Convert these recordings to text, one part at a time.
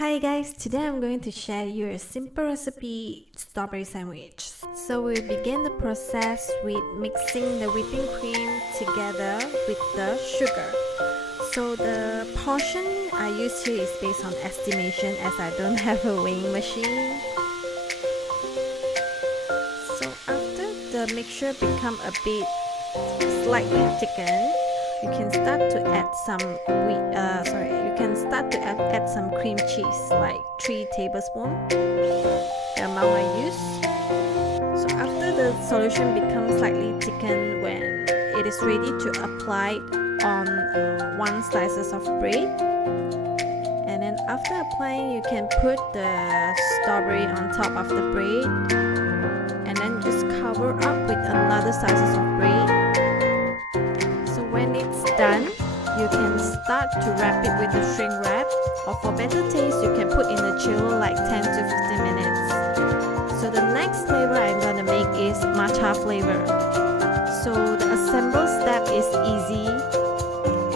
Hi guys, today I'm going to share you a simple recipe strawberry sandwich. So we begin the process with mixing the whipping cream together with the sugar. So the portion I use here is based on estimation as I don't have a weighing machine. So after the mixture become a bit slightly thickened, you can start to add some cream cheese, like 3 tablespoons, the amount I use. So after the solution becomes slightly thickened, when it is ready to apply on 1 slices of bread, and then after applying you can put the strawberry on top of the bread, and then just cover up with another slices of bread. So when it's done, you can start to wrap it with the shrink wrap, or for better taste you can put in the chiller like 10 to 15 minutes. So the next flavor I'm gonna make is matcha flavor. So the assemble step is easy.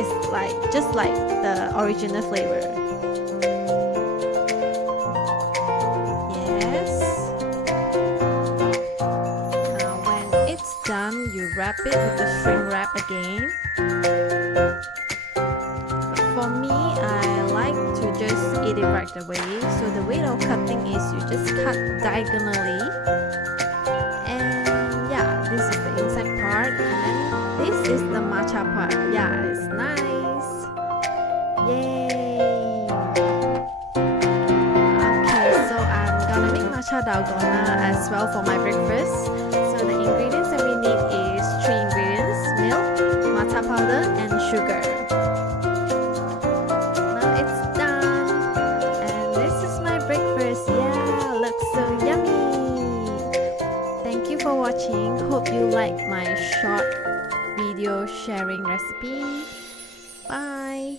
It's just like the original flavor. Yes. Now when it's done, you wrap it with the shrink wrap again. For me, I like to just eat it right away. So the way of cutting is you just cut diagonally, and yeah, this is the inside part, and then this is the matcha part. Yeah, it's nice. Yay! Okay, so I'm gonna make matcha dalgona as well for my breakfast. So the ingredients that we need is 3 ingredients: milk, matcha powder, and sugar. For watching. Hope you like my short video sharing recipe. Bye.